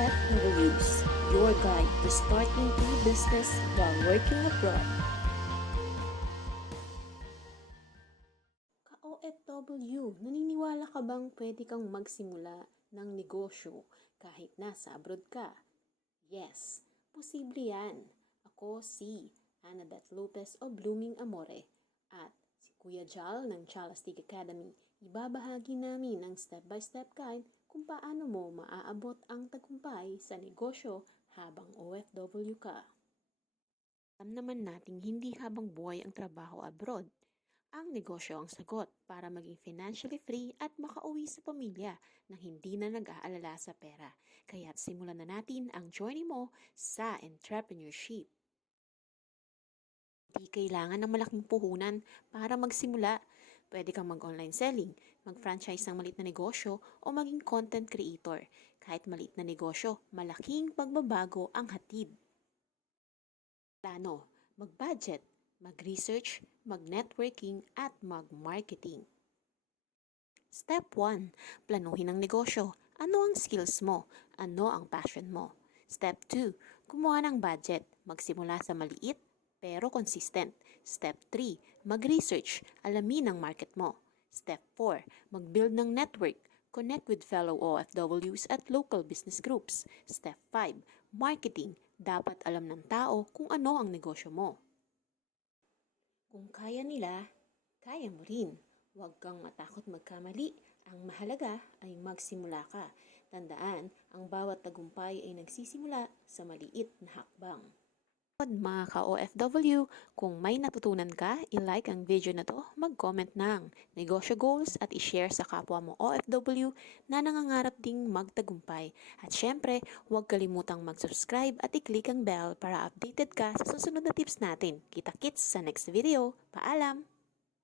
OFWs, your guide to starting e-business while working abroad. Ka-OFW, naniniwala ka bang pwede kang magsimula ng negosyo kahit nasa abroad ka? Yes, posible yan. Ako si Annabeth Lopez o Blooming Amore at si Kuya Jal ng Chalastic Academy. Ibabahagi namin ang step-by-step guide kung paano mo maaabot ang tagumpay sa negosyo habang OFW ka. Alam naman nating hindi habang buhay ang trabaho abroad. Ang negosyo ang sagot para maging financially free at makauwi sa pamilya nang hindi na nag-aalala sa pera. Kaya't simulan na natin ang journey mo sa entrepreneurship. Hindi kailangan ng malaking puhunan para magsimula. Pwede kang mag-online selling, mag-franchise ng maliit na negosyo o maging content creator. Kahit maliit na negosyo, malaking pagbabago ang hatid. Plano, mag-budget, mag-research, mag-networking at mag-marketing. Step 1. Planuhin ang negosyo. Ano ang skills mo? Ano ang passion mo? Step 2. Gumawa ng budget. Magsimula sa maliit pero consistent. Step 3. Mag-research. Alamin ang market mo. Step 4. Mag-build ng network. Connect with fellow OFWs at local business groups. Step 5. Marketing. Dapat alam ng tao kung ano ang negosyo mo. Kung kaya nila, kaya mo rin. Huwag kang matakot magkamali. Ang mahalaga ay magsimula ka. Tandaan, ang bawat tagumpay ay nagsisimula sa maliit na hakbang. Mga ka-OFW, kung may natutunan ka, i-like ang video na to, mag-comment ng negosyo goals at i-share sa kapwa mo OFW na nangangarap ding magtagumpay. At syempre, huwag kalimutang mag-subscribe at i-click ang bell para updated ka sa susunod na tips natin. Kita-kits sa next video. Paalam!